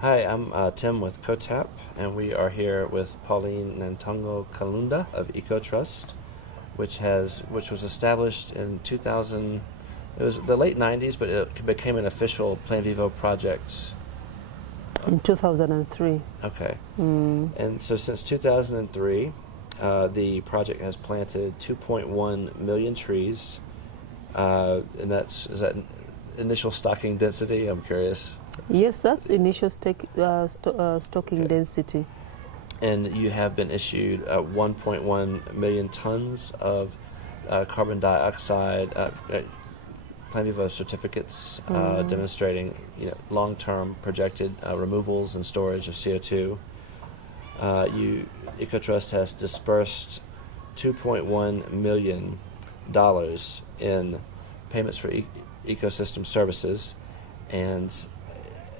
Hi, I'm Tim with COTAP, and we are here with Pauline Nantongo Kalunda of Ecotrust, which was established in 2000. It was the late 90s, but it became an official Plan Vivo project in 2003. Okay. And so since 2003, the project has planted 2.1 million trees, and is that initial stocking density? I'm curious. Yes, that's initial stocking density. And you have been issued 1.1 million tons of carbon dioxide Plan Vivo certificates demonstrating long-term projected removals and storage of CO2. Ecotrust has dispersed $2.1 million in payments for ecosystem services, and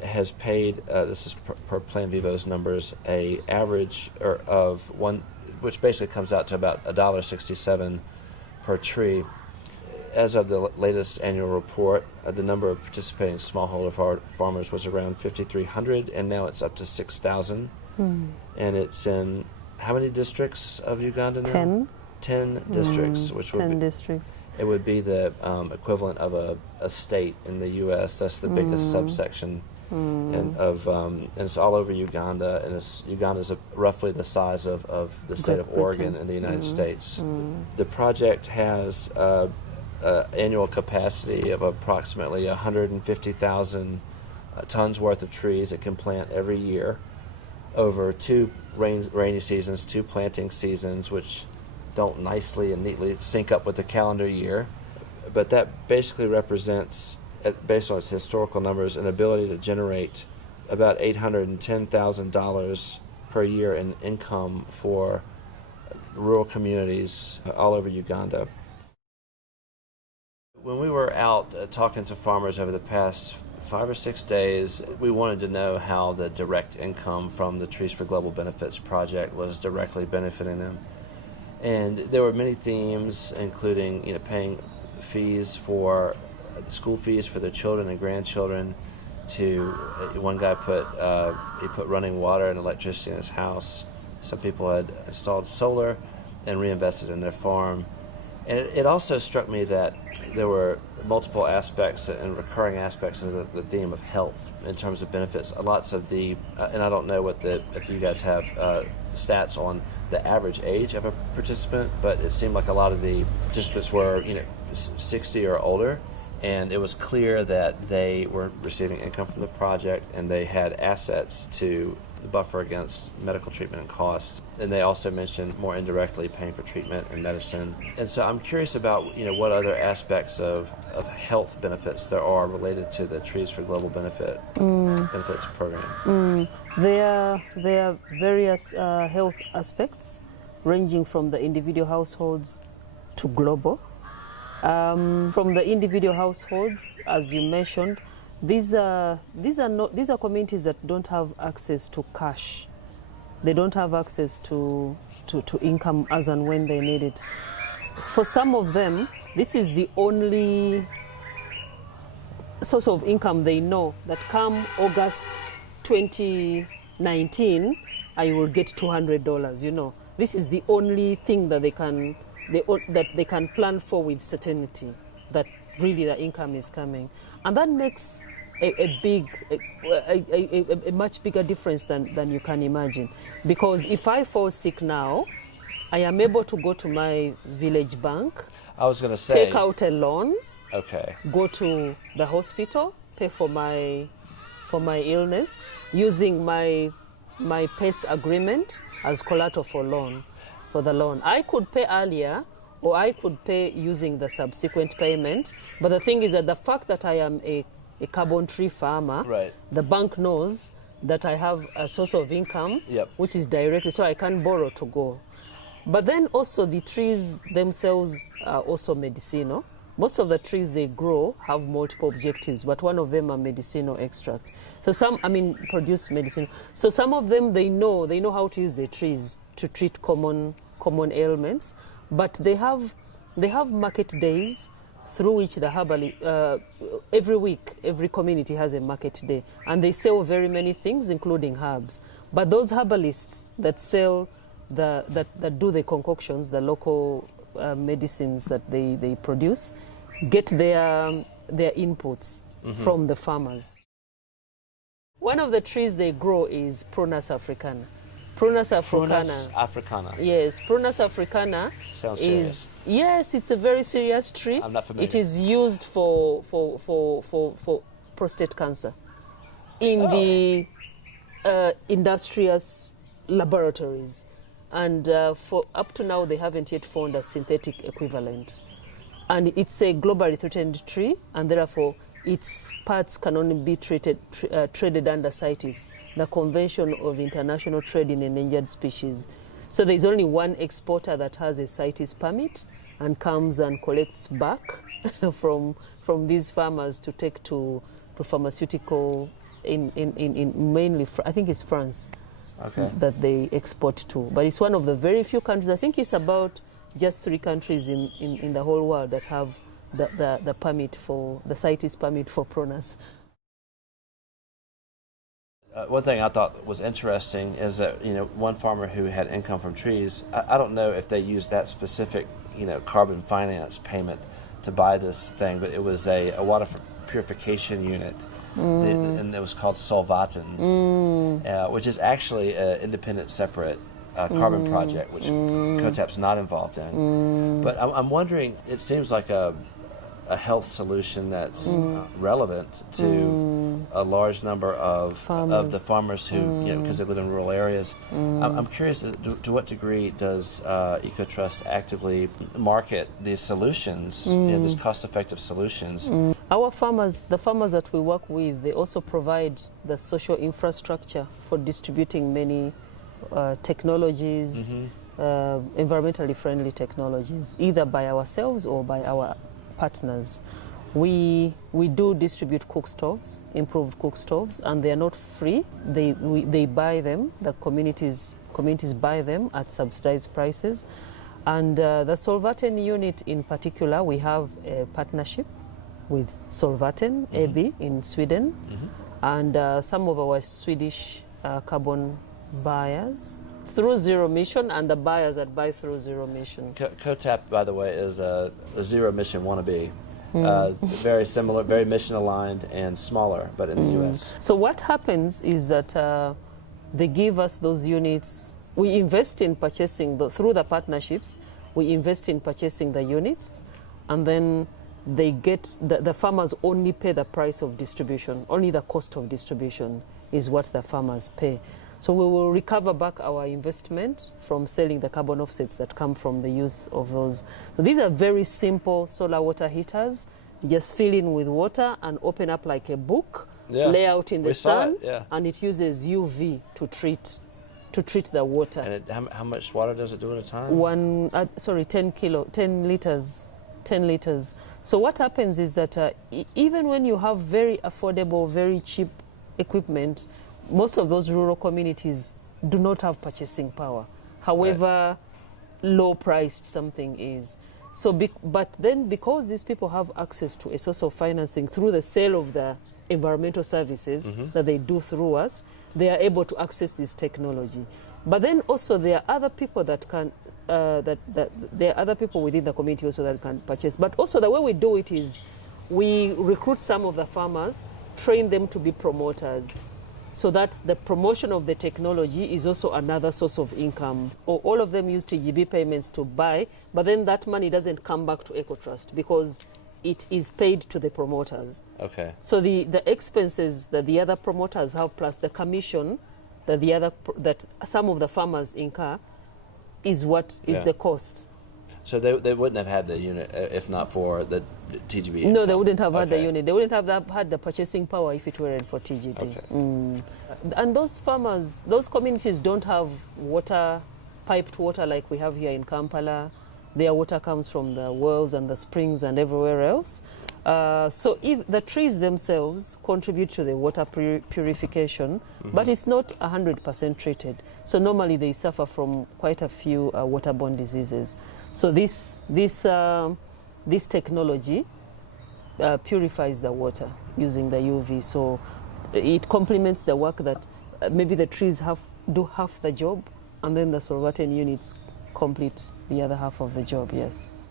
has paid, this is per Plan Vivo's numbers, a average of one, which basically comes out to about $1.67 per tree. As of the latest annual report, the number of participating smallholder farmers was around 5,300, and now it's up to 6,000. And it's in how many districts of Uganda now? 10 districts, which would 10 districts. It would be the equivalent of a state in the U.S. That's the biggest subsection, and it's all over Uganda, and Uganda's roughly the size of the state of Oregon in the United States. The project has annual capacity of approximately 150,000 tons worth of trees it can plant every year over two rainy seasons, two planting seasons, which don't nicely and neatly sync up with the calendar year. But that basically represents, based on its historical numbers, an ability to generate about $810,000 per year in income for rural communities all over Uganda. When we were out talking to farmers over the past 5 or 6 days, we wanted to know how the direct income from the Trees for Global Benefits project was directly benefiting them. And there were many themes, including paying fees for school fees for their children and grandchildren. One guy put running water and electricity in his house. Some people had installed solar and reinvested in their farm. And it also struck me that there were multiple aspects and recurring aspects of the theme of health in terms of benefits. Lots of the, and I don't know if you guys have stats on the average age of a participant, but it seemed like a lot of the participants were 60 or older, and it was clear that they were receiving income from the project, and they had assets to buffer against medical treatment and costs. And they also mentioned more indirectly paying for treatment and medicine. And so I'm curious about what other aspects of health benefits there are related to the Trees for Global Benefits program. There are various health aspects ranging from the individual households to global. From the individual households, as you mentioned, these are communities that don't have access to cash. They don't have access to income as and when they need it. For some of them, this is the only source of income they know, that come August 2019, I will get $200. This is the only thing that they can plan for with certainty, that really the income is coming. And that makes a much bigger difference than you can imagine. Because if I fall sick now, I am able to go to my village bank. I was going to say, take out a loan. Okay. Go to the hospital, pay for my illness, using my PACE agreement as collateral for the loan. I could pay earlier, or I could pay using the subsequent payment. But the thing is that the fact that I am a carbon tree farmer, right, the bank knows that I have a source of income, yep, which is directly, so I can borrow to go. But then also the trees themselves are also medicinal. Most of the trees they grow have multiple objectives, but one of them are medicinal extracts. So produce medicine. So some of them they know how to use the trees to treat common ailments, but they have market days through which the every week, every community has a market day, and they sell very many things, including herbs. But those herbalists that sell, that do the concoctions, the local medicines that they produce, get their inputs from the farmers. One of the trees they grow is Prunus africana. Prunus africana. Prunus africana. Yes, Prunus africana. Sounds serious. Yes, it's a very serious tree. I'm not familiar. It is used for prostate cancer in the industrious laboratories, and for up to now they haven't yet found a synthetic equivalent. And it's a globally threatened tree, and therefore its parts can only be traded under CITES, the Convention of International Trade in Endangered Species. So there's only one exporter that has a CITES permit and comes and collects back from these farmers to take to pharmaceutical in mainly, I think it's France, okay, that they export to. But it's one of the very few countries, I think it's about just 3 countries in the whole world that have the permit for, the CITES permit for Prunus. One thing I thought was interesting is that, one farmer who had income from trees, I don't know if they used that specific, carbon finance payment to buy this thing, but it was a water purification unit, and it was called Solvatin, which is actually an independent, separate carbon project, which COTAP's not involved in. But I'm wondering, it seems like a health solution that's relevant to a large number of the farmers who, because they live in rural areas. I'm curious, to what degree does Ecotrust actively market these solutions, these cost-effective solutions? Our farmers, the farmers that we work with, they also provide the social infrastructure for distributing many technologies, environmentally friendly technologies, either by ourselves or by our partners. We do distribute cook stoves, improved cook stoves, and they are not free. They buy them. The communities buy them at subsidized prices. And the Solvatin unit in particular, we have a partnership with Solvatin AB in Sweden, and some of our Swedish carbon buyers through Zero Mission, and the buyers that buy through Zero Mission. COTAP, by the way, is a Zero Mission wannabe. Very similar, very mission aligned and smaller, but in the U.S. So what happens is that they give us those units. We invest in purchasing, through the partnerships, we invest in purchasing the units, and then they get, the farmers only pay the price of distribution. Only the cost of distribution is what the farmers pay. So we will recover back our investment from selling the carbon offsets that come from the use of those. So these are very simple solar water heaters. You just fill in with water and open up like a book, lay out in the sun, and it uses UV to treat the water. And how much water does it do at a time? 10 liters. 10 liters. So what happens is that even when you have very affordable, very cheap equipment, most of those rural communities do not have purchasing power, however low priced something is. So, but then because these people have access to a source of financing through the sale of the environmental services that they do through us, they are able to access this technology. But then also there are other people that can, there are other people within the community also that can purchase. But also the way we do it is we recruit some of the farmers, train them to be promoters, so that the promotion of the technology is also another source of income. All of them use TGB payments to buy, but then that money doesn't come back to Ecotrust because it is paid to the promoters. Okay. So the expenses that the other promoters have plus the commission that some of the farmers incur is what is the cost. So they wouldn't have had the unit if not for the TGB? No, they wouldn't have had the unit. They wouldn't have had the purchasing power if it weren't for TGB. Okay. And those farmers, those communities don't have water, piped water like we have here in Kampala. Their water comes from the wells and the springs and everywhere else. So if the trees themselves contribute to the water purification, but it's not 100% treated. So normally they suffer from quite a few waterborne diseases. So this technology purifies the water using the UV. So it complements the work that maybe the trees do half the job, and then the Solvaten units complete the other half of the job. Yes.